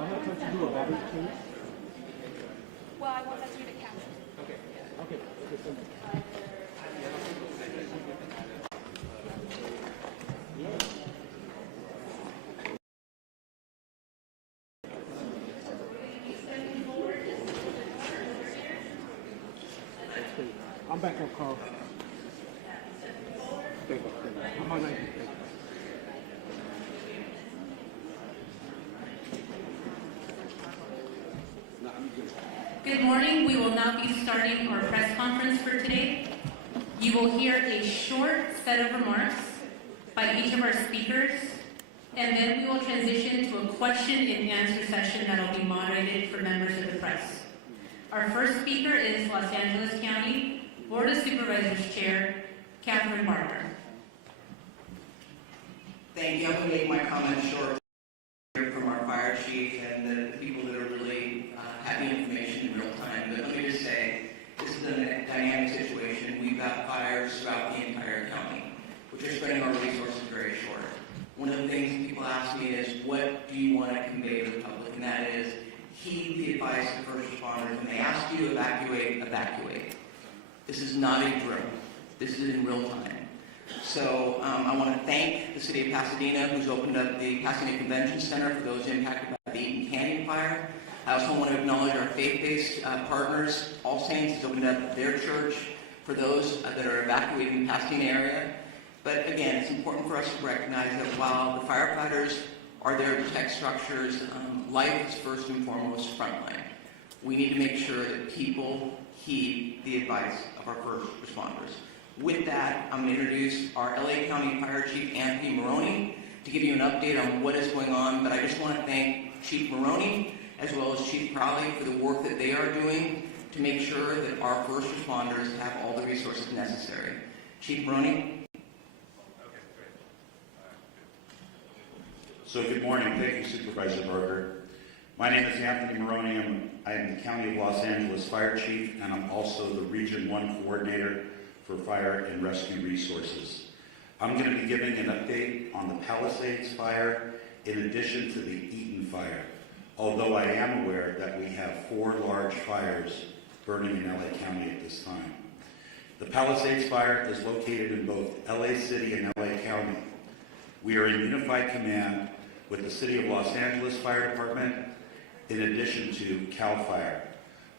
I have time to do a battery change? Well, I want you to capture. Okay. Okay. So I'm back on call. Thank you. I'm on 90. Thank you. Good morning. We will now be starting our press conference for today. You will hear a short set of remarks by each of our speakers, and then we will transition to a question and answer session that will be moderated for members of the press. Our first speaker is Los Angeles County Board of Supervisors Chair, Catherine Barber. Thank you. I'm going to make my comments short here from our fire chief and the people that are really having information in real time. But let me just say, this is a dynamic situation. We've got fires throughout the entire county, which are spending our resources very short. One of the things people ask me is, what do you want to convey to the public? And that is, heed the advice of first responders. When they ask you to evacuate, evacuate. This is not a drill. This is in real time. So I want to thank the city of Pasadena, who's opened up the Pasadena Convention Center for those impacted by the Eaton Canyon fire. I also want to acknowledge our faith-based partners. All Saints has opened up their church for those that are evacuating the Pasadena area. But again, it's important for us to recognize that while the firefighters are there to protect structures, life is first and foremost frontline. We need to make sure that people heed the advice of our first responders. With that, I'm going to introduce our LA County Fire Chief, Anthony Maroney, to give you an update on what is going on. But I just want to thank Chief Maroney as well as Chief Crowley for the work that they are doing to make sure that our first responders have all the resources necessary. Chief Maroney. So good morning. Thank you, Supervisor Barker. My name is Anthony Maroney. I am the County of Los Angeles Fire Chief, and I'm also the Region 1 Coordinator for Fire and Rescue Resources. I'm going to be giving an update on the Palisades fire in addition to the Eaton fire, although I am aware that we have 4 large fires burning in LA County at this time. The Palisades fire is located in both LA City and LA County. We are in unified command with the City of Los Angeles Fire Department in addition to CAL FIRE.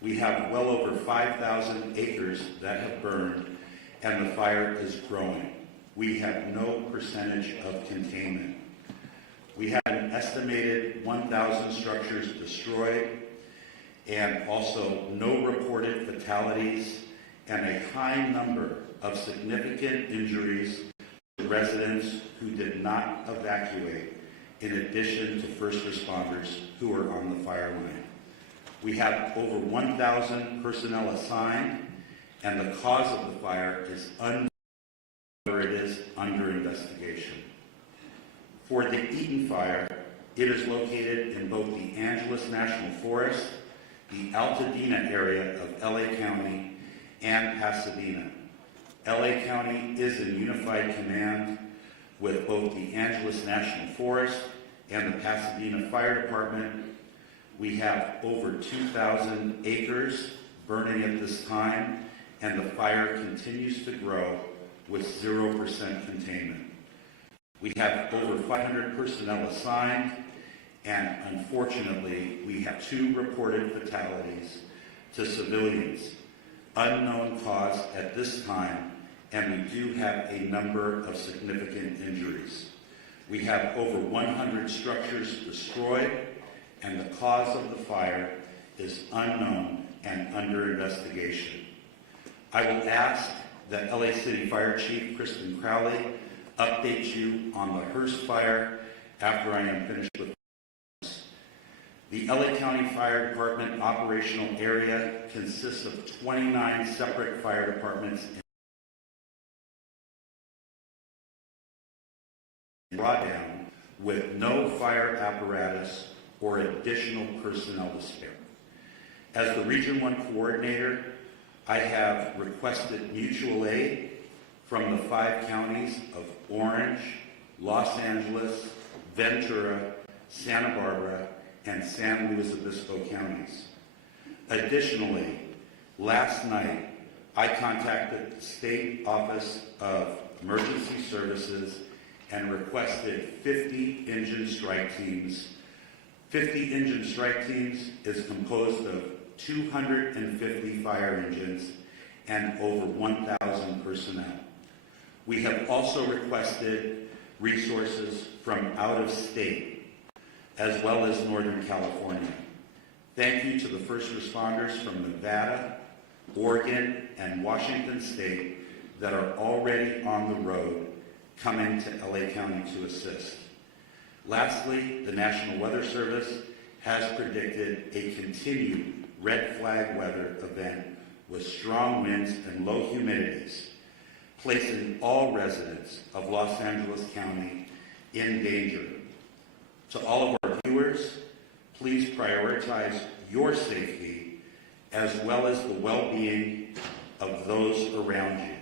We have well over 5,000 acres that have burned, and the fire is growing. We have no percentage of containment. We have an estimated 1,000 structures destroyed, and also no reported fatalities, and a high number of significant injuries to residents who did not evacuate, in addition to first responders who are on the fire line. We have over 1,000 personnel assigned, and the cause of the fire is unknown, or it is under investigation. For the Eaton fire, it is located in both the Angeles National Forest, the Altadena area of LA County, and Pasadena. LA County is in unified command with both the Angeles National Forest and the Pasadena Fire Department. We have over 2,000 acres burning at this time, and the fire continues to grow with 0% containment. We have over 500 personnel assigned, and unfortunately, we have 2 reported fatalities to civilians. Unknown cause at this time, and we do have a number of significant injuries. We have over 100 structures destroyed, and the cause of the fire is unknown and under investigation. I will ask that LA City Fire Chief Kristen Crowley update you on the Hearst fire after I am finished with this. The LA County Fire Department operational area consists of 29 separate fire departments brought down with no fire apparatus or additional personnel to spare. As the Region 1 Coordinator, I have requested mutual aid from the 5 counties of Orange, Los Angeles, Ventura, Santa Barbara, and San Luis Obispo counties. Additionally, last night, I contacted the State Office of Emergency Services and requested 50 engine strike teams. 50 engine strike teams is composed of 250 fire engines and over 1,000 personnel. We have also requested resources from out of state, as well as Northern California. Thank you to the first responders from Nevada, Oregon, and Washington State that are already on the road coming to LA County to assist. Lastly, the National Weather Service has predicted a continued red flag weather event with strong winds and low humidities, placing all residents of Los Angeles County in danger. To all of our viewers, please prioritize your safety as well as the well-being of those around you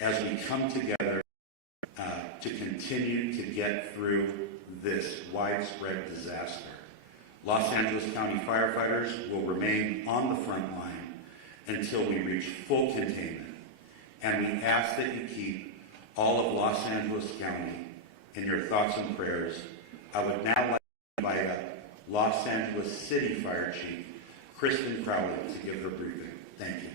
as we come together to continue to get through this widespread disaster. Los Angeles County firefighters will remain on the front line until we reach full containment, and we ask that you keep all of Los Angeles County in your thoughts and prayers. I would now like to invite up Los Angeles City Fire Chief Kristen Crowley to give her briefing. Thank you.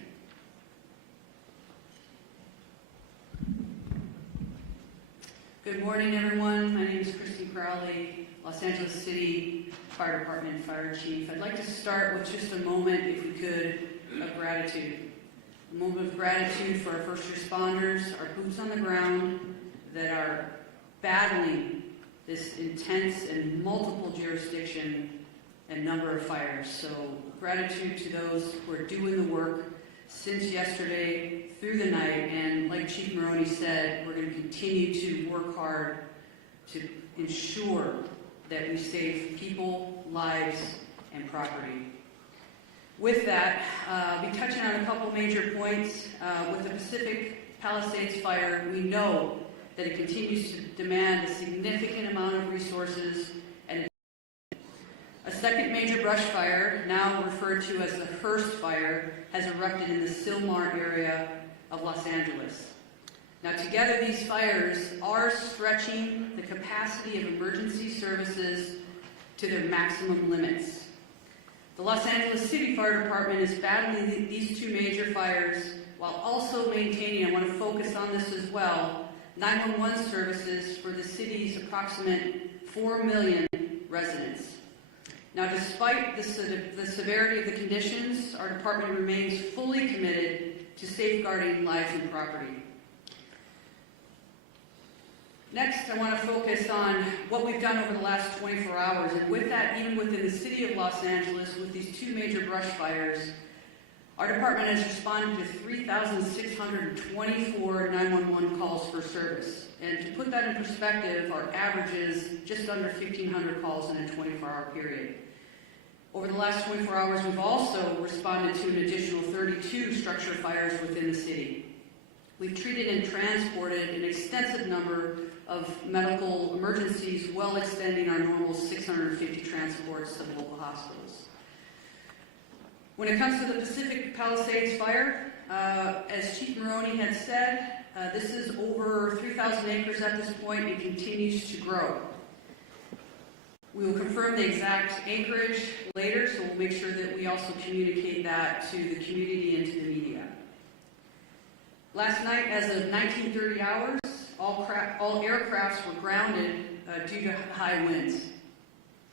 Good morning, everyone. My name is Kristen Crowley, Los Angeles City Fire Department Fire Chief. I'd like to start with just a moment, if we could, of gratitude. A moment of gratitude for our first responders, our boots on the ground that are battling this intense and multiple jurisdiction and number of fires. So gratitude to those who are doing the work since yesterday through the night, and like Chief Maroney said, we're going to continue to work hard to ensure that we save people, lives, and property. With that, I'll be touching on a couple major points. With the Pacific Palisades fire, we know that it continues to demand a significant amount of resources, and a second major brush fire, now referred to as the Hearst Fire, has erupted in the Sylmar area of Los Angeles. Now together these fires are stretching the capacity of emergency services to their maximum limits. The Los Angeles City Fire Department is battling these two major fires while also maintaining, I want to focus on this as well, 911 services for the city's approximate 4 million residents. Now, despite the severity of the conditions, our department remains fully committed to safeguarding lives and property. Next, I want to focus on what we've done over the last 24 hours. And with that, even within the city of Los Angeles, with these two major brush fires, our department has responded to 3,624 911 calls for service. And to put that in perspective, our average is just under 1,500 calls in a 24-hour period. Over the last 24 hours, we've also responded to an additional 32 structure fires within the city. We've treated and transported an extensive number of medical emergencies, well extending our normal 650 transports to local hospitals. When it comes to the Pacific Palisades fire, as Chief Maroney had said, this is over 3,000 acres at this point and continues to grow. We will confirm the exact acreage later, so we'll make sure that we also communicate that to the community and to the media. Last night, as of 19:30 hours, all aircrafts were grounded due to high winds.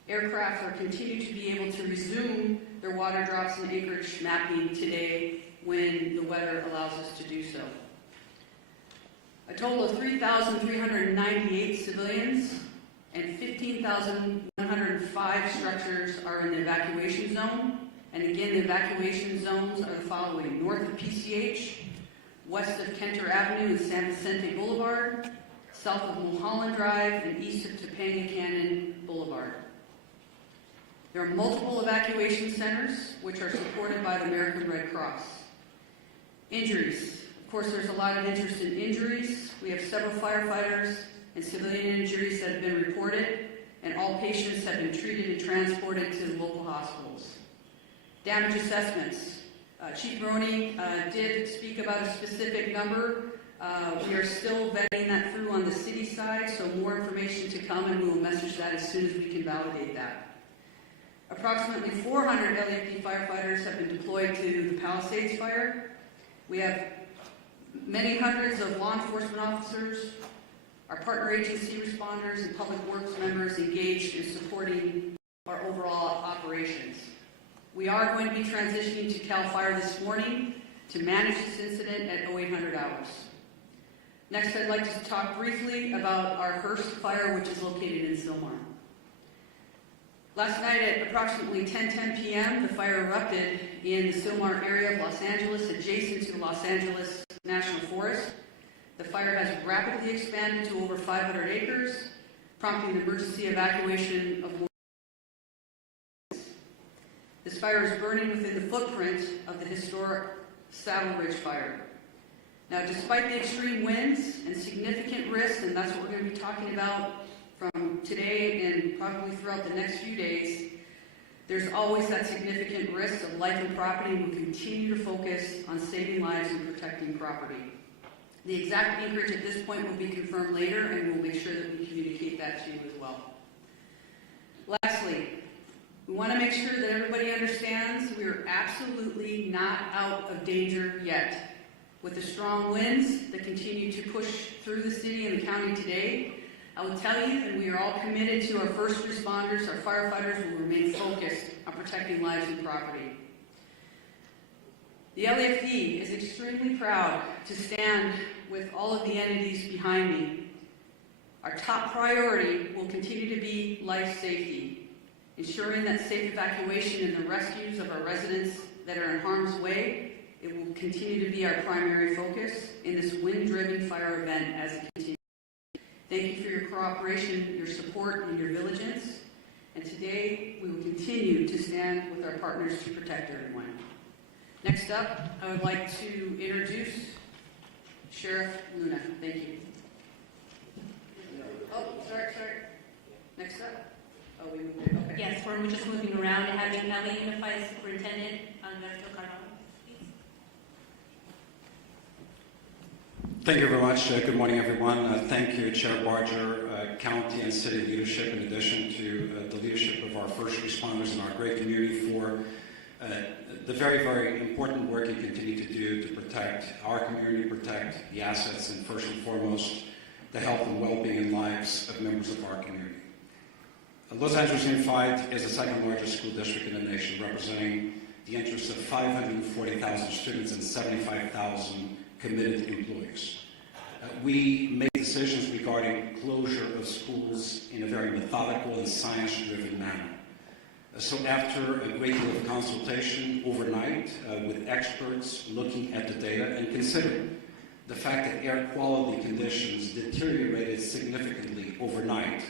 Aircraft are continuing to be able to resume their water drops and acreage mapping today when the weather allows us to do so. A total of 3,398 civilians and 15,105 structures are in the evacuation zone. And again, the evacuation zones are the following: north of PCH, west of Kenter Avenue and San Vicente Boulevard, south of Mulholland Drive, and east of Topanga Canyon Boulevard. There are multiple evacuation centers which are supported by the American Red Cross. Injuries. Of course, there's a lot of interest in injuries. We have several firefighters and civilian injuries that have been reported. and all patients have been treated and transported to the local hospitals. Damage assessments. Chief Roney did speak about a specific number. We are still vetting that through on the city side, so more information to come, and we will message that as soon as we can validate that. Approximately 400 LAPD firefighters have been deployed to the Palisades fire. We have many hundreds of law enforcement officers, our partner agency responders, and public works members engaged in supporting our overall operations. We are going to be transitioning to CAL FIRE this morning to manage this incident at 0800 hours. Next, I'd like to talk briefly about our Hearst fire, which is located in Sylmar. Last night at approximately 10:10 p.m., the fire erupted in the Sylmar area of Los Angeles, adjacent to Los Angeles National Forest. The fire has rapidly expanded to over 500 acres, prompting the emergency evacuation of more. This fire is burning within the footprint of the historic Saddle Ridge fire. Now, despite the extreme winds and significant risks, and that's what we're going to be talking about from today and probably throughout the next few days, there's always that significant risk of life and property, and we'll continue to focus on saving lives and protecting property. The exact acreage at this point will be confirmed later, and we'll make sure that we communicate that to you as well. Lastly, we want to make sure that everybody understands we are absolutely not out of danger yet. With the strong winds that continue to push through the city and the county today, I will tell you that we are all committed to our first responders, our firefighters will remain focused on protecting lives and property. The LAFD is extremely proud to stand with all of the entities behind me. Our top priority will continue to be life safety, ensuring that safe evacuation and the rescues of our residents that are in harm's way. It will continue to be our primary focus in this wind-driven fire event as it continues. Thank you for your cooperation, your support, and your diligence. And today, we will continue to stand with our partners to protect everyone. Next up, I would like to introduce Sheriff Luna. Thank you. Oh, sorry. Next up. Oh, we moved it. Okay. Yes, we're just moving around and having LA Unified Superintendent Alberto Carvalho. Thank you very much. Good morning, everyone. Thank you, Chair Barger, county and city leadership, in addition to the leadership of our first responders in our great community for the very, very important work you continue to do to protect our community, protect the assets, and first and foremost, the health and well-being and lives of members of our community. Los Angeles Unified is the second largest school district in the nation, representing the interests of 540,000 students and 75,000 committed employees. We made decisions regarding closure of schools in a very methodical and science-driven manner. So after a great deal of consultation overnight with experts looking at the data and considering the fact that air quality conditions deteriorated significantly overnight,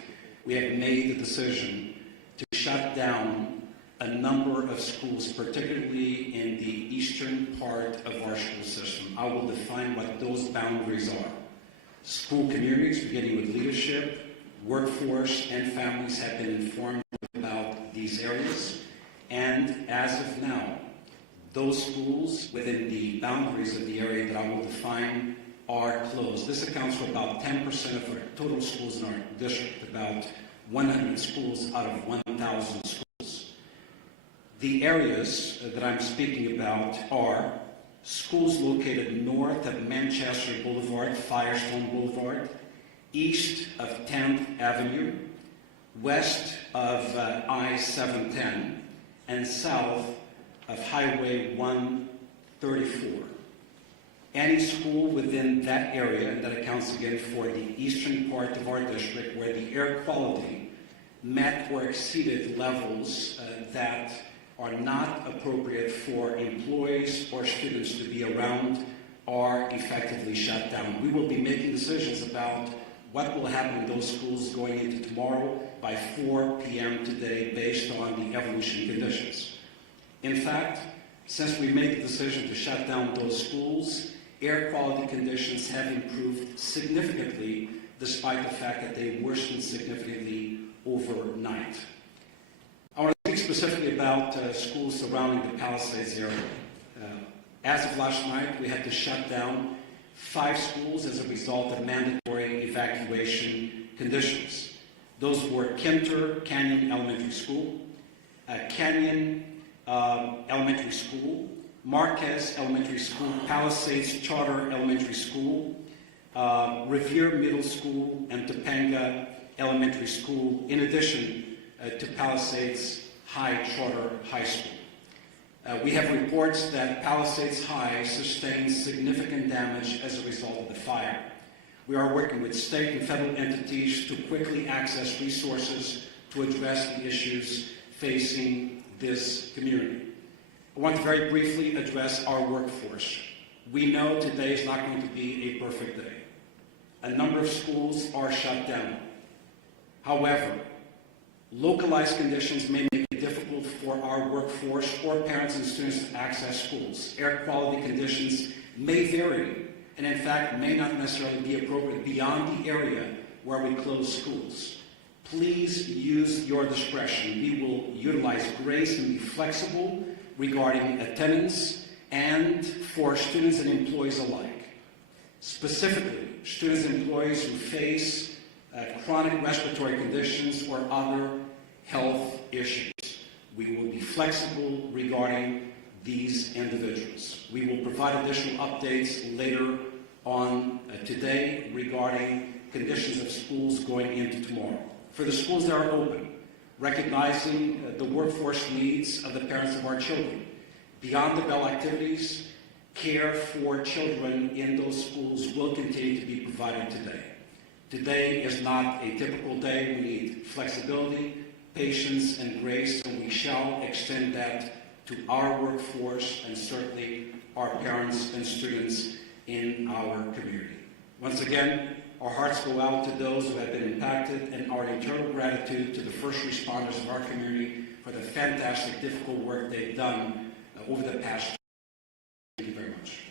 we have made the decision to shut down a number of schools, particularly in the eastern part of our school system. I will define what those boundaries are. School communities, beginning with leadership, workforce, and families, have been informed about these areas. And as of now, those schools within the boundaries of the area that I will define are closed. This accounts for about 10% of our total schools in our district, about 100 schools out of 1,000 schools. The areas that I'm speaking about are schools located north of Manchester Boulevard, Firestone Boulevard, east of 10th Avenue, west of I-710, and south of Highway 134. Any school within that area, and that accounts again for the eastern part of our district, where the air quality met or exceeded levels that are not appropriate for employees or students to be around, are effectively shut down. We will be making decisions about what will happen in those schools going into tomorrow by 4 p.m. today based on the evolution conditions. In fact, since we made the decision to shut down those schools, air quality conditions have improved significantly, despite the fact that they worsened significantly overnight. I want to speak specifically about schools surrounding the Palisades area. As of last night, we had to shut down 5 schools as a result of mandatory evacuation conditions. Those were Kenter Canyon Elementary School, Canyon Elementary School, Marquez Elementary School, Palisades Charter Elementary School, Revere Middle School, and Topanga Elementary School, in addition to Palisades High Charter High School. We have reports that Palisades High sustained significant damage as a result of the fire. We are working with state and federal entities to quickly access resources to address the issues facing this community. I want to very briefly address our workforce. We know today is not going to be a perfect day. A number of schools are shut down. However, localized conditions may make it difficult for our workforce or parents and students to access schools. Air quality conditions may vary and in fact may not necessarily be appropriate beyond the area where we close schools. Please use your discretion. We will utilize grace and be flexible regarding attendance and for students and employees alike. Specifically, students and employees who face chronic respiratory conditions or other health issues. We will be flexible regarding these individuals. We will provide additional updates later on today regarding conditions of schools going into tomorrow. For the schools that are open, recognizing the workforce needs of the parents of our children. Beyond the bell activities, care for children in those schools will continue to be provided today. Today is not a typical day. We need flexibility, patience, and grace, and we shall extend that to our workforce and certainly our parents and students in our community. Once again, our hearts go out to those who have been impacted and our eternal gratitude to the first responders of our community for the fantastic, difficult work they've done over the past year. Thank you very much.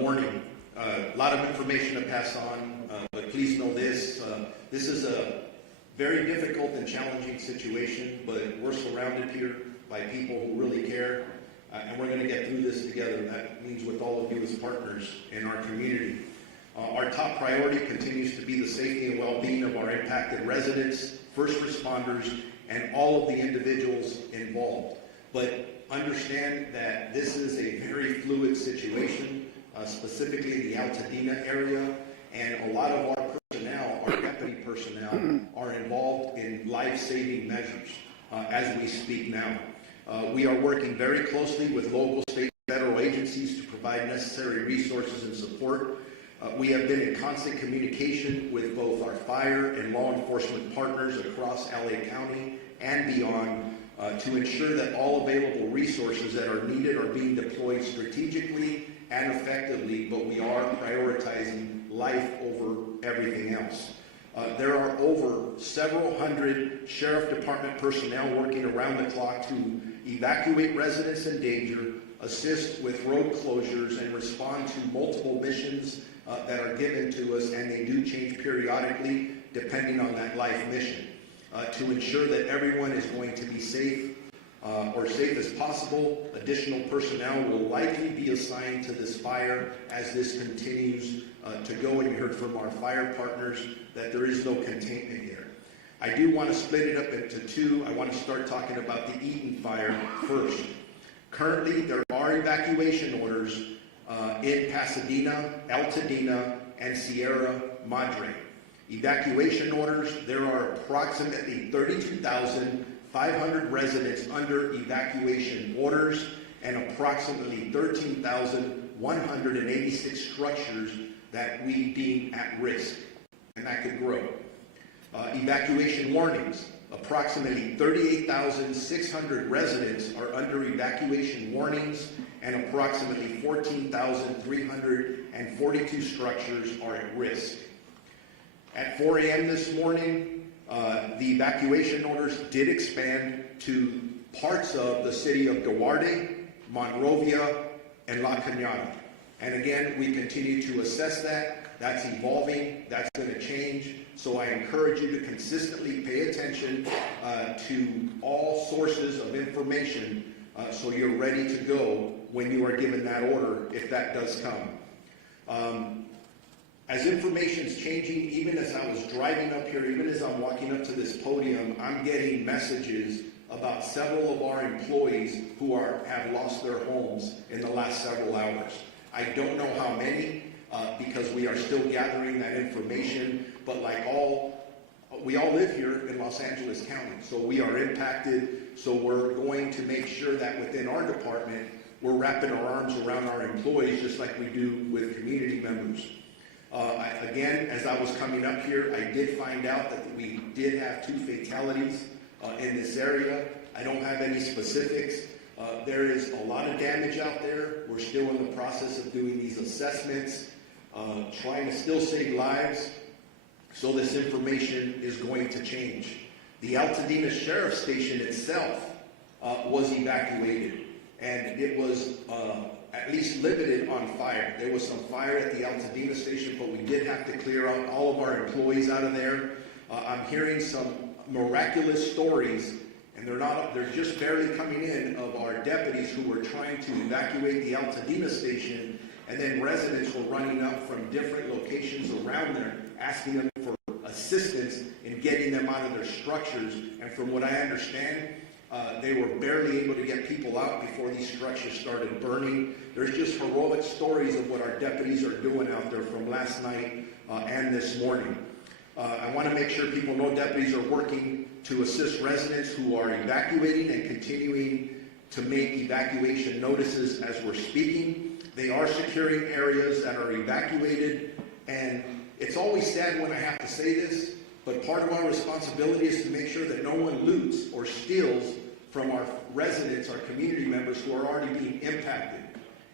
Morning. A lot of information to pass on, but please know this. This is a very difficult and challenging situation, but we're surrounded here by people who really care, and we're going to get through this together. That means with all of you as partners in our community. Our top priority continues to be the safety and well-being of our impacted residents, first responders, and all of the individuals involved. But understand that this is a very fluid situation, specifically in the Altadena area, and a lot of our personnel, our deputy personnel, are involved in life-saving measures as we speak now. We are working very closely with local, state, and federal agencies to provide necessary resources and support. We have been in constant communication with both our fire and law enforcement partners across LA County and beyond to ensure that all available resources that are needed are being deployed strategically and effectively, but we are prioritizing life over everything else. There are over several hundred Sheriff Department personnel working around the clock to evacuate residents in danger, assist with road closures, and respond to multiple missions that are given to us, and they do change periodically depending on that life mission. To ensure that everyone is going to be safe or safe as possible, additional personnel will likely be assigned to this fire as this continues to go, and you heard from our fire partners that there is no containment here. I do want to split it up into two. I want to start talking about the Eaton fire first. Currently, there are evacuation orders in Pasadena, Altadena, and Sierra Madre. Evacuation orders, there are approximately 32,500 residents under evacuation orders and approximately 13,186 structures that we deem at risk, and that could grow. Evacuation warnings, approximately 38,600 residents are under evacuation warnings and approximately 14,342 structures are at risk. At 4 a.m. this morning, the evacuation orders did expand to parts of the city of Duarte, Monrovia, and La Cañada. And again, we continue to assess that. That's evolving. That's going to change. So I encourage you to consistently pay attention to all sources of information so you're ready to go when you are given that order, if that does come. As information's changing, even as I was driving up here, even as I'm walking up to this podium, I'm getting messages about several of our employees who have lost their homes in the last several hours. I don't know how many, because we are still gathering that information, but we all live here in Los Angeles County, so we are impacted. So we're going to make sure that within our department, we're wrapping our arms around our employees just like we do with community members. Again, as I was coming up here, I did find out that we did have 2 fatalities in this area. I don't have any specifics. There is a lot of damage out there. We're still in the process of doing these assessments, trying to still save lives. So this information is going to change. The Altadena Sheriff's Station itself was evacuated, and it was at least limited on fire. There was some fire at the Altadena Station, but we did have to clear out all of our employees out of there. I'm hearing some miraculous stories, and they're just barely coming in, of our deputies who were trying to evacuate the Altadena Station, and then residents were running up from different locations around there, asking them for assistance in getting them out of their structures. And from what I understand, they were barely able to get people out before these structures started burning. There's just heroic stories of what our deputies are doing out there from last night and this morning. I want to make sure people know deputies are working to assist residents who are evacuating and continuing to make evacuation notices as we're speaking. They are securing areas that are evacuated, and it's always sad when I have to say this, but part of our responsibility is to make sure that no one loots or steals from our residents, our community members who are already being impacted.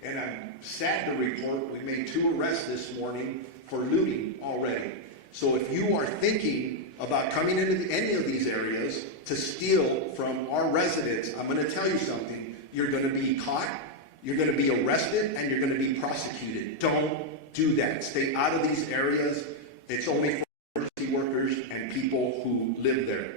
And I'm sad to report we made 2 arrests this morning for looting already. So if you are thinking about coming into any of these areas to steal from our residents, I'm going to tell you something. You're going to be caught, you're going to be arrested, and you're going to be prosecuted. Don't do that. Stay out of these areas. It's only for emergency workers and people who live there.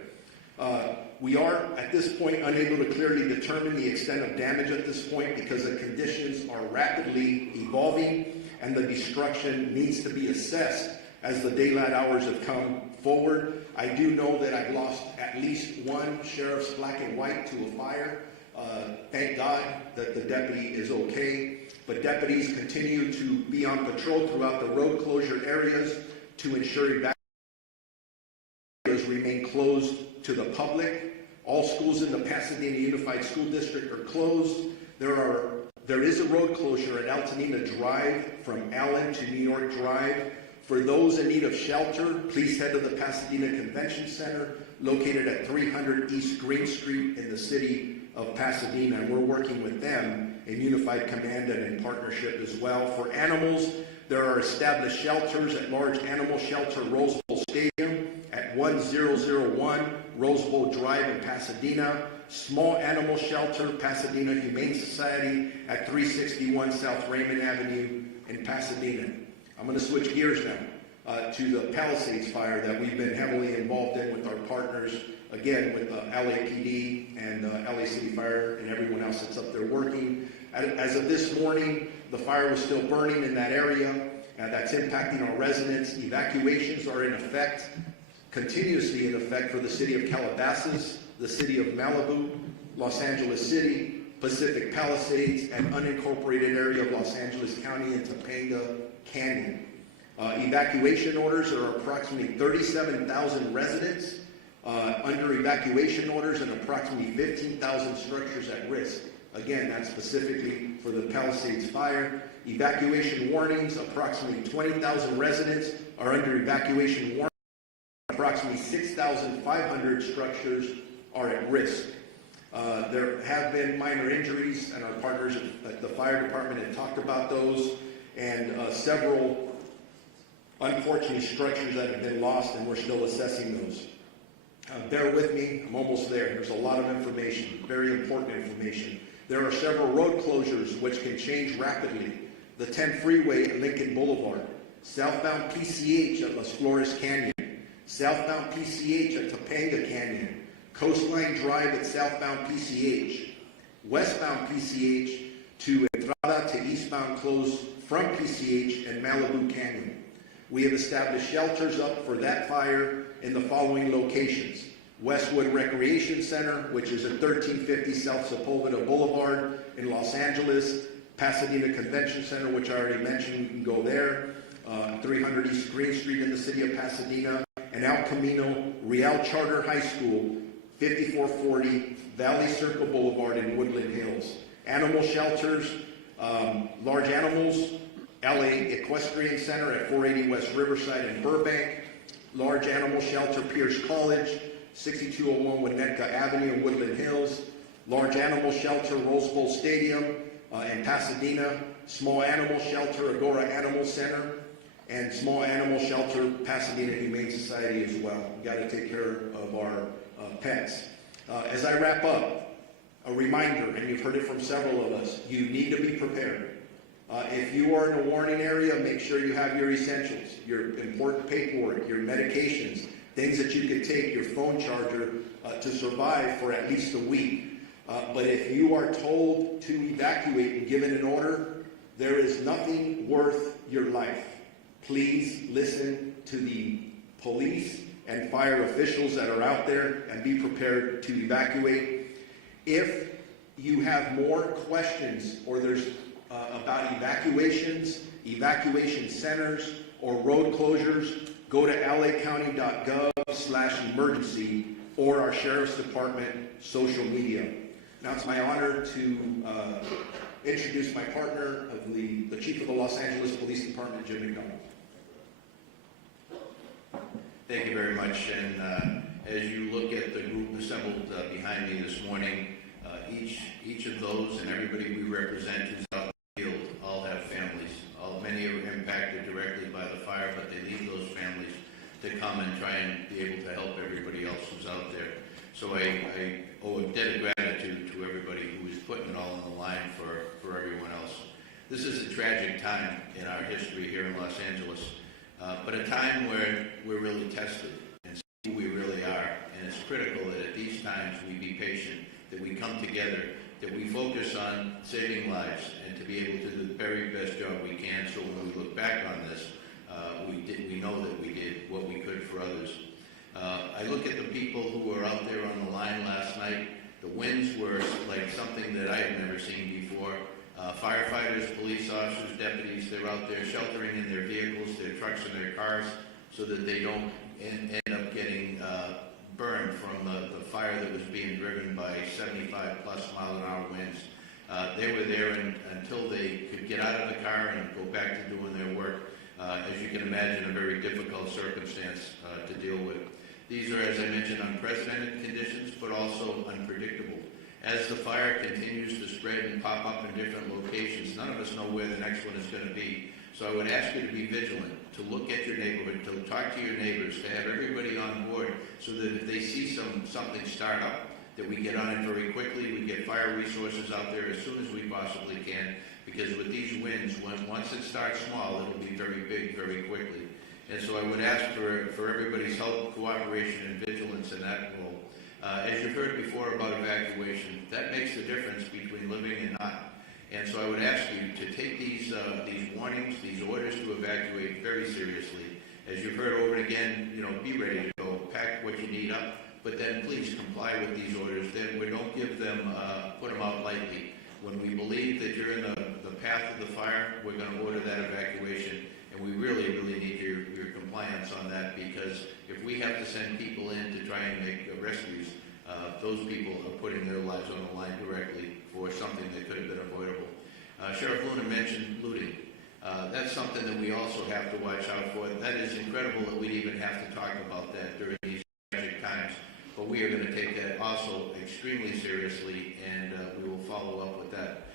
We are, at this point, unable to clearly determine the extent of damage at this point because the conditions are rapidly evolving and the destruction needs to be assessed as the daylight hours have come forward. I do know that I've lost at least 1 sheriff's black and white to a fire. Thank God that the deputy is okay. But deputies continue to be on patrol throughout the road closure areas to ensure evacuation areas remain closed to the public. All schools in the Pasadena Unified School District are closed. There is a road closure at Altadena Drive from Allen to New York Drive. For those in need of shelter, please head to the Pasadena Convention Center, located at 300 East Green Street in the city of Pasadena. And we're working with them in Unified Command and in partnership as well. For animals, there are established shelters at Large Animal Shelter Rose Bowl Stadium at 1001 Rose Bowl Drive in Pasadena. Small Animal Shelter, Pasadena Humane Society at 361 South Raymond Avenue in Pasadena. I'm going to switch gears now to the Palisades fire that we've been heavily involved in with our partners, again, with LAPD and LA City Fire and everyone else that's up there working. As of this morning, the fire was still burning in that area. That's impacting our residents. Evacuations are in effect, continuously in effect, for the city of Calabasas, the city of Malibu, Los Angeles City, Pacific Palisades, and unincorporated area of Los Angeles County and Topanga Canyon. Evacuation orders are approximately 37,000 residents under evacuation orders and approximately 15,000 structures at risk. Again, that's specifically for the Palisades fire. Evacuation warnings, approximately 20,000 residents are under evacuation warning. Approximately 6,500 structures are at risk. There have been minor injuries, and our partners at the fire department have talked about those, and several unfortunate structures that have been lost, and we're still assessing those. Bear with me, I'm almost there. There's a lot of information, very important information. There are several road closures which can change rapidly. the 10 freeway at Lincoln Boulevard, southbound PCH at Las Flores Canyon, southbound PCH at Topanga Canyon, Coastline Drive at southbound PCH, westbound PCH to Entrada to eastbound closed from PCH and Malibu Canyon. We have established shelters up for that fire in the following locations: Westwood Recreation Center, which is at 1350 South Sepulveda Boulevard in Los Angeles, Pasadena Convention Center, which I already mentioned, we can go there, 300 East Green Street in the city of Pasadena, and El Camino Real Charter High School, 5440 Valley Circle Boulevard in Woodland Hills. Animal shelters, large animals, LA Equestrian Center at 480 West Riverside in Burbank, large animal shelter Pierce College, 6201 Winnetka Avenue in Woodland Hills, large animal shelter Rose Bowl Stadium in Pasadena, small animal shelter Agora Animal Center, and small animal shelter Pasadena Humane Society as well. We've got to take care of our pets. As I wrap up, a reminder, and you've heard it from several of us, you need to be prepared. If you are in a warning area, make sure you have your essentials, your important paperwork, your medications, things that you can take, your phone charger to survive for at least a week. But if you are told to evacuate and given an order, there is nothing worth your life. Please listen to the police and fire officials that are out there and be prepared to evacuate. If you have more questions or there's about evacuations, evacuation centers, or road closures, go to lacounty.gov/emergency or our Sheriff's Department social media. Now it's my honor to introduce my partner, the Chief of the Los Angeles Police Department, Jim McDonald. Thank you very much. And as you look at the group assembled behind me this morning, each of those and everybody we represent who's out in the field all have families. Many are impacted directly by the fire, but they leave those families to come and try and be able to help everybody else who's out there. So I owe a debt of gratitude to everybody who is putting it all on the line for everyone else. This is a tragic time in our history here in Los Angeles, but a time where we're really tested and see who we really are. And it's critical that at these times we be patient, that we come together, that we focus on saving lives, and to be able to do the very best job we can, so when we look back on this, we know that we did what we could for others. I look at the people who were out there on the line last night. The winds were like something that I had never seen before. Firefighters, police officers, deputies, they're out there sheltering in their vehicles, their trucks and their cars, so that they don't end up getting burned from the fire that was being driven by 75-plus-mile-an-hour winds. They were there until they could get out of the car and go back to doing their work. As you can imagine, a very difficult circumstance to deal with. These are, as I mentioned, unprecedented conditions, but also unpredictable. As the fire continues to spread and pop up in different locations, none of us know where the next one is going to be. So I would ask you to be vigilant, to look at your neighborhood, to talk to your neighbors, to have everybody on board, so that if they see something start up, that we get on it very quickly. We get fire resources out there as soon as we possibly can, because with these winds, once it starts small, it'll be very big very quickly. And so I would ask for everybody's help, cooperation, and vigilance in that role. As you've heard before about evacuation, that makes the difference between living and not. And so I would ask you to take these warnings, these orders to evacuate very seriously. As you've heard over and again, be ready to go, pack what you need up, but then please comply with these orders. Then we don't give them, put them out lightly. When we believe that you're in the path of the fire, we're going to order that evacuation, and we really, really need your compliance on that, because if we have to send people in to try and make rescues, those people are putting their lives on the line directly for something that could have been avoidable. Sheriff Luna mentioned looting. That's something that we also have to watch out for. That is incredible that we'd even have to talk about that during these tragic times, but we are going to take that also extremely seriously, and we will follow up with that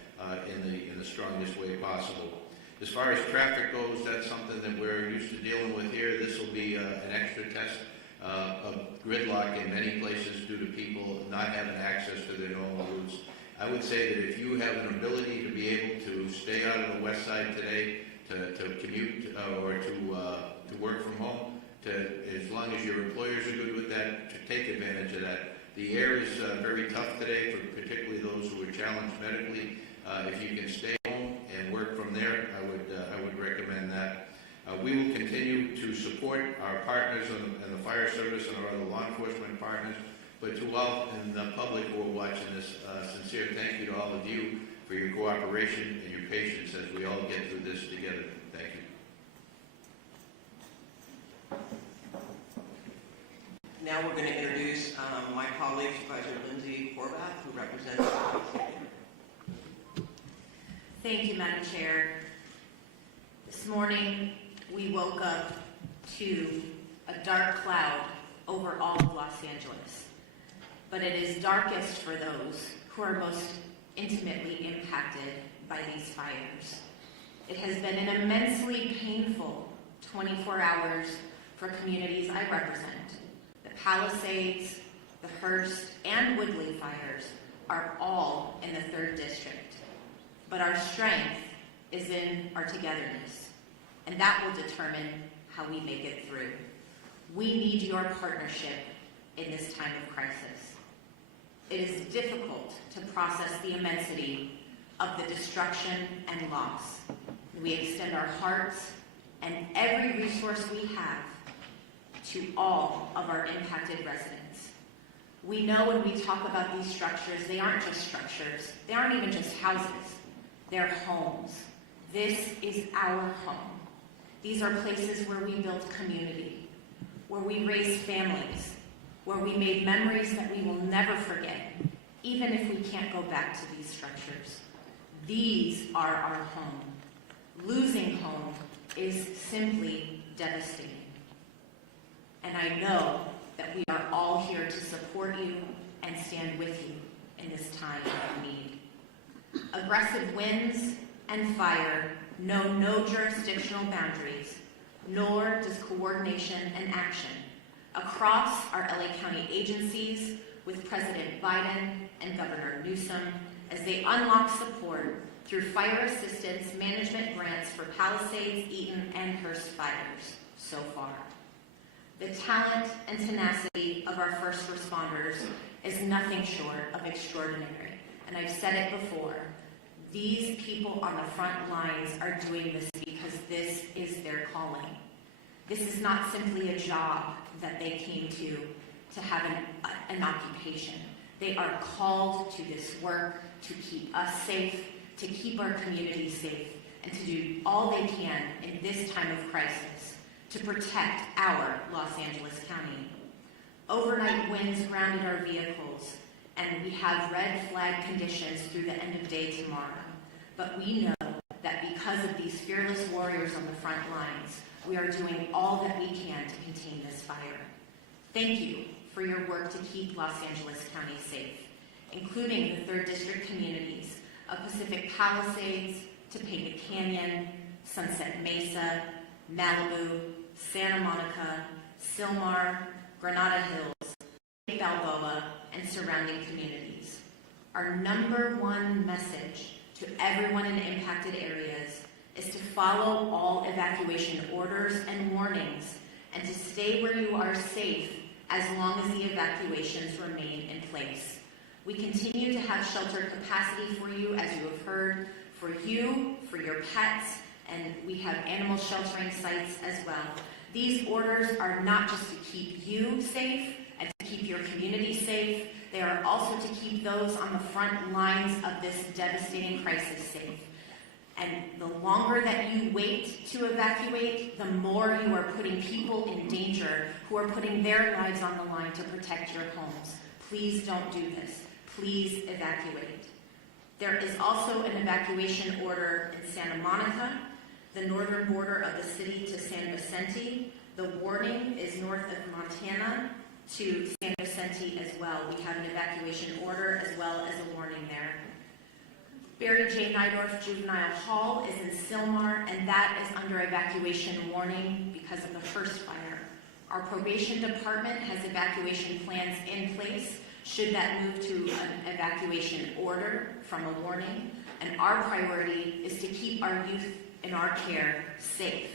in the strongest way possible. As far as traffic goes, that's something that we're used to dealing with here. This will be an extra test of gridlock in many places due to people not having access to their normal routes. I would say that if you have an ability to be able to stay out of the west side today, to commute or to work from home, as long as your employers are good with that, to take advantage of that. The air is very tough today, for particularly those who are challenged medically. If you can stay home and work from there, I would recommend that. We will continue to support our partners in the fire service and our other law enforcement partners. But to all in the public who are watching this, sincere thank you to all of you for your cooperation and your patience as we all get through this together. Thank you. Now we're going to introduce my colleague, Supervisor Lindsay Horvath, who represents the city. Thank you, Madam Chair. This morning, we woke up to a dark cloud over all of Los Angeles. But it is darkest for those who are most intimately impacted by these fires. It has been an immensely painful 24 hours for communities I represent. The Palisades, the Hearst, and Woodley fires are all in the 3rd District. But our strength is in our togetherness, and that will determine how we make it through. We need your partnership in this time of crisis. It is difficult to process the immensity of the destruction and loss. We extend our hearts and every resource we have to all of our impacted residents. We know when we talk about these structures, they aren't just structures. They aren't even just houses. They're homes. This is our home. These are places where we built community, where we raised families, where we made memories that we will never forget, even if we can't go back to these structures. These are our home. Losing home is simply devastating. And I know that we are all here to support you and stand with you in this time of need. Aggressive winds and fire know no jurisdictional boundaries, nor does coordination and action across our LA County agencies with President Biden and Governor Newsom as they unlock support through fire assistance management grants for Palisades, Eaton, and Hearst fires so far. The talent and tenacity of our first responders is nothing short of extraordinary. And I've said it before, these people on the front lines are doing this because this is their calling. This is not simply a job that they came to have an occupation. They are called to this work to keep us safe, to keep our community safe, and to do all they can in this time of crisis to protect our Los Angeles County. Overnight winds grounded our vehicles, and we have red flag conditions through the end of day tomorrow. But we know that because of these fearless warriors on the front lines, we are doing all that we can to contain this fire. Thank you for your work to keep Los Angeles County safe, including the 3rd District communities of Pacific Palisades, Topanga Canyon, Sunset Mesa, Malibu, Santa Monica, Sylmar, Granada Hills, Balboa, and surrounding communities. Our #1 message to everyone in impacted areas is to follow all evacuation orders and warnings and to stay where you are safe as long as the evacuations remain in place. We continue to have shelter capacity for you, as you have heard, for you, for your pets, and we have animal sheltering sites as well. These orders are not just to keep you safe and to keep your community safe, they are also to keep those on the front lines of this devastating crisis safe. And the longer that you wait to evacuate, the more you are putting people in danger who are putting their lives on the line to protect your homes. Please don't do this. Please evacuate. There is also an evacuation order in Santa Monica, the northern border of the city to San Vicente. The warning is north of Montana to San Vicente as well. We have an evacuation order as well as a warning there. Barry J. Nydorf Juvenile Hall is in Sylmar, and that is under evacuation warning because of the first fire. Our probation department has evacuation plans in place should that move to an evacuation order from a warning. And our priority is to keep our youth in our care safe.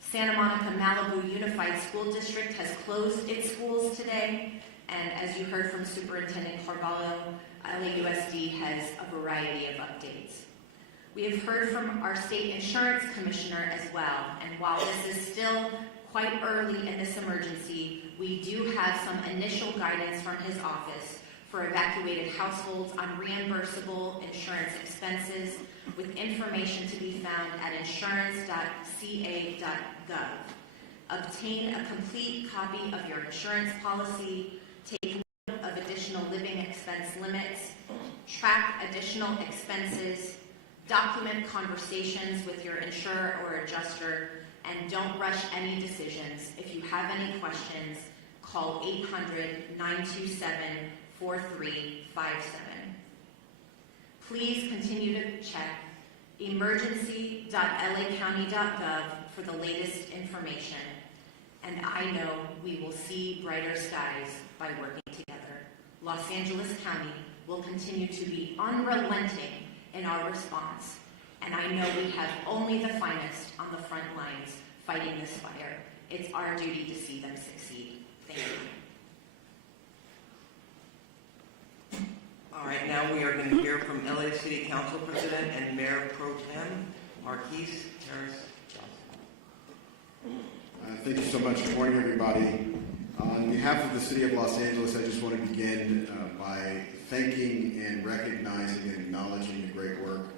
Santa Monica Malibu Unified School District has closed its schools today, and as you heard from Superintendent Carvalho, LAUSD has a variety of updates. We have heard from our state insurance commissioner as well, and while this is still quite early in this emergency, we do have some initial guidance from his office for evacuated households on reimbursable insurance expenses, with information to be found at insurance.ca.gov. Obtain a complete copy of your insurance policy, take note of additional living expense limits, track additional expenses, document conversations with your insurer or adjuster, and don't rush any decisions. If you have any questions, call 800-927-4357. Please continue to check emergency.lacounty.gov for the latest information. And I know we will see brighter skies by working together. Los Angeles County will continue to be unrelenting in our response. And I know we have only the finest on the front lines fighting this fire. It's our duty to see them succeed. Thank you. All right, now we are going to hear from LA City Council President and Mayor Pro Tem, Marquise Harris Johnson. Thank you so much. Good morning, everybody. On behalf of the City of Los Angeles, I just want to begin by thanking and recognizing and acknowledging the great work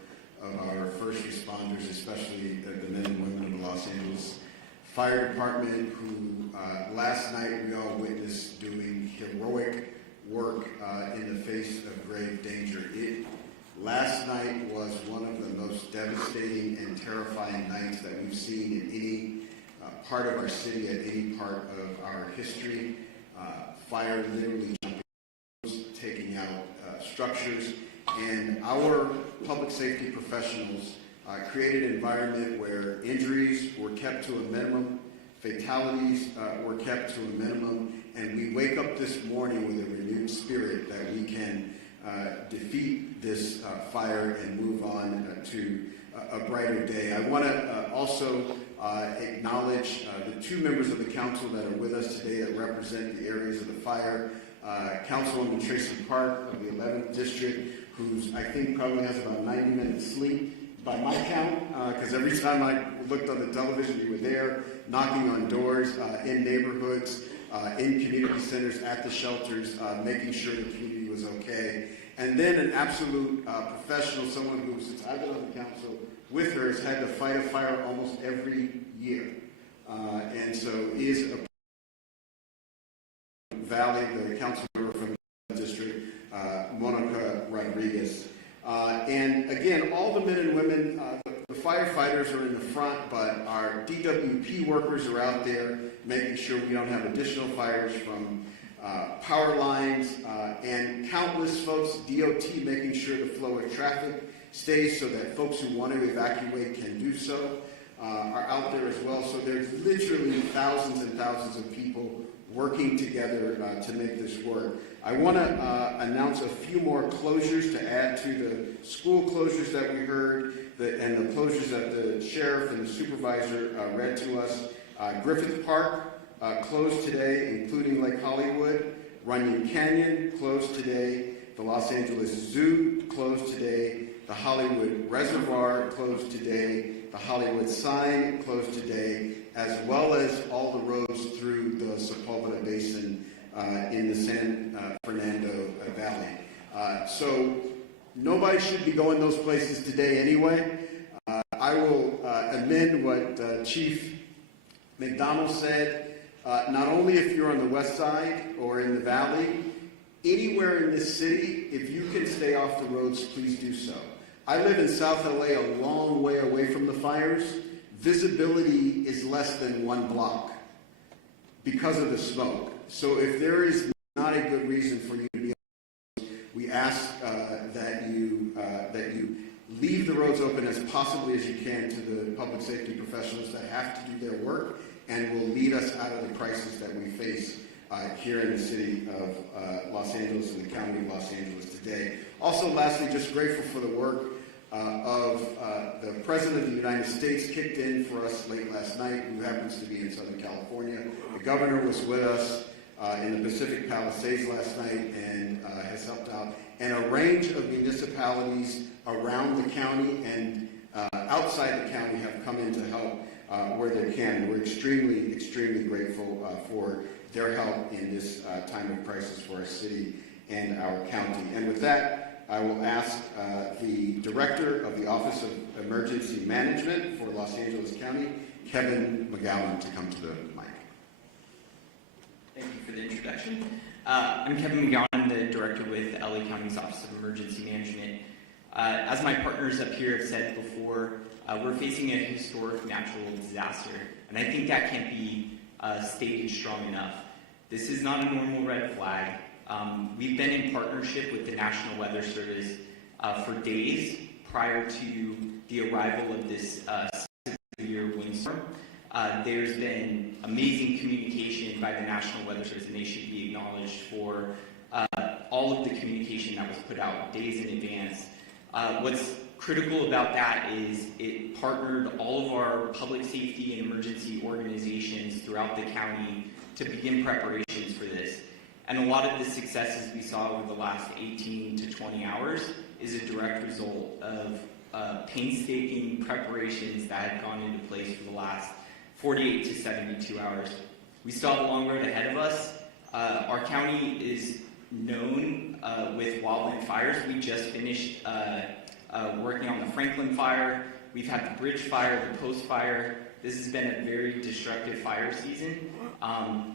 of our first responders, especially the men and women of the Los Angeles Fire Department, who last night we all witnessed doing heroic work in the face of grave danger. Last night was one of the most devastating and terrifying nights that we've seen in any part of our city, at any part of our history. Fire literally taking out structures, and our public safety professionals created an environment where injuries were kept to a minimum, fatalities were kept to a minimum, and we wake up this morning with a renewed spirit that we can defeat this fire and move on to a brighter day. I want to also acknowledge the two members of the council that are with us today that represent the areas of the fire. Councilwoman Tracy Park of the 11th District, who's I think probably has about 90 minutes sleep by my count, because every time I looked on the television, you were there knocking on doors in neighborhoods, in community centers, at the shelters, making sure the community was okay. And then an absolute professional, someone who, since I've been on the council with her, has had to fight a fire almost every year. And so is a Valley, the council member from the district, Monica Rodriguez. And again, all the men and women, the firefighters are in the front, but our DWP workers are out there making sure we don't have additional fires from power lines, and countless folks, DOT making sure the flow of traffic stays so that folks who want to evacuate can do so, are out there as well. So there's literally thousands and thousands of people working together to make this work. I want to announce a few more closures to add to the school closures that we heard, and the closures that the sheriff and the supervisor read to us. Griffith Park closed today, including Lake Hollywood. Runyon Canyon closed today. The Los Angeles Zoo closed today. The Hollywood Reservoir closed today. The Hollywood Sign closed today, as well as all the roads through the Sepulveda Basin in the San Fernando Valley. So nobody should be going those places today anyway. I will amend what Chief McDonald said. Not only if you're on the west side or in the valley, anywhere in this city, if you can stay off the roads, please do so. I live in South LA, a long way away from the fires. Visibility is less than 1 block because of the smoke. So if there is not a good reason for you to be on the roads, we ask that you leave the roads open as possibly as you can to the public safety professionals that have to do their work and will lead us out of the crisis that we face here in the city of Los Angeles and the county of Los Angeles today. Also, lastly, just grateful for the work of the President of the United States, kicked in for us late last night, who happens to be in Southern California. The governor was with us in the Pacific Palisades last night and has helped out. And a range of municipalities around the county and outside the county have come in to help where they can. We're extremely, extremely grateful for their help in this time of crisis for our city and our county. And with that, I will ask the Director of the Office of Emergency Management for Los Angeles County, Kevin McGowan, to come to the mic. Thank you for the introduction. I'm Kevin McGowan. I'm the Director with LA County's Office of Emergency Management. As my partners up here have said before, we're facing a historic natural disaster, and I think that can't be stated strong enough. This is not a normal red flag. We've been in partnership with the National Weather Service for days prior to the arrival of this severe windstorm. There's been amazing communication by the National Weather Service, and they should be acknowledged for all of the communication that was put out days in advance. What's critical about that is it partnered all of our public safety and emergency organizations throughout the county to begin preparations for this. And a lot of the successes we saw over the last 18 to 20 hours is a direct result of painstaking preparations that had gone into place for the last 48 to 72 hours. We still have a long road ahead of us. Our county is known with wildfires. We just finished working on the Franklin fire. We've had the Bridge fire, the Post fire. This has been a very destructive fire season.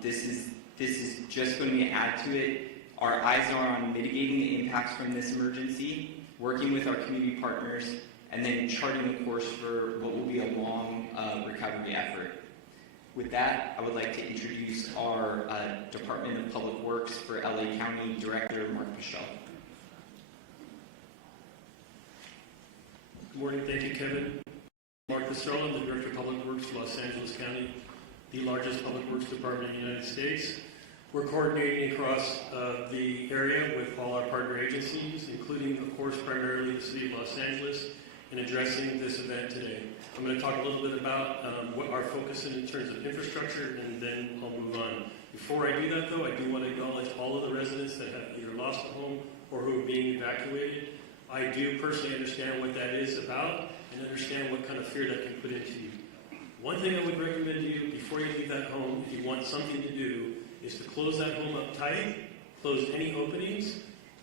This is just going to be an add to it. Our eyes are on mitigating the impacts from this emergency, working with our community partners, and then charting the course for what will be a long recovery effort. With that, I would like to introduce our Department of Public Works for LA County Director, Mark Pichel. Good morning. Thank you, Kevin. Mark Pichel, I'm the Director of Public Works for Los Angeles County, the largest public works department in the United States. We're coordinating across the area with all our partner agencies, including, of course, primarily the City of Los Angeles, in addressing this event today. I'm going to talk a little bit about what our focus is in terms of infrastructure, and then I'll move on. Before I do that, though, I do want to acknowledge all of the residents that have either lost a home or who are being evacuated. I do personally understand what that is about and understand what kind of fear that can put into you. One thing I would recommend to you before you leave that home, if you want something to do, is to close that home up tight, close any openings,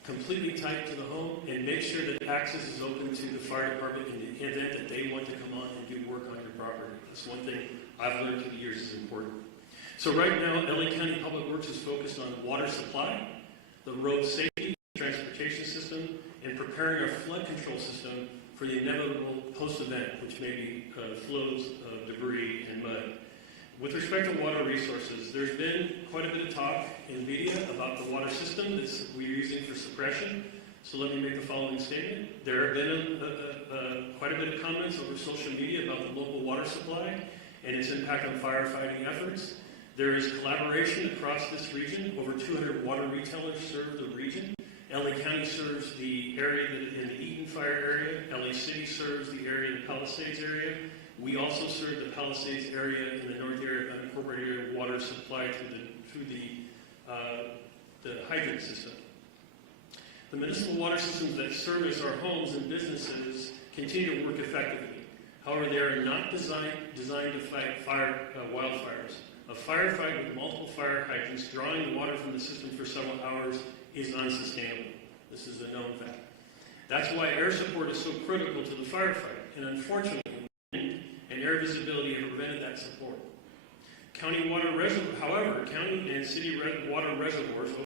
completely tight to the home, and make sure that access is open to the fire department in the event that they want to come on and do work on your property. That's one thing I've learned through the years is important. So right now, LA County Public Works is focused on water supply, the road safety, transportation system, and preparing our flood control system for the inevitable post-event, which may be flows of debris and mud. With respect to water resources, there's been quite a bit of talk in media about the water system that we're using for suppression. So let me make the following statement. There have been quite a bit of comments over social media about the local water supply and its impact on firefighting efforts. There is collaboration across this region. Over 200 water retailers serve the region. LA County serves the area in the Eaton fire area. LA City serves the area in the Palisades area. We also serve the Palisades area in the north area of unincorporated area of water supply through the hydrant system. The municipal water systems that service our homes and businesses continue to work effectively. However, they are not designed to fight wildfires. A firefight with multiple fire hydrants drawing the water from the system for several hours is unsustainable. This is a known fact. That's why air support is so critical to the firefight, and unfortunately, wind and air visibility have prevented that support. County water reservoir, however, county and city water reservoirs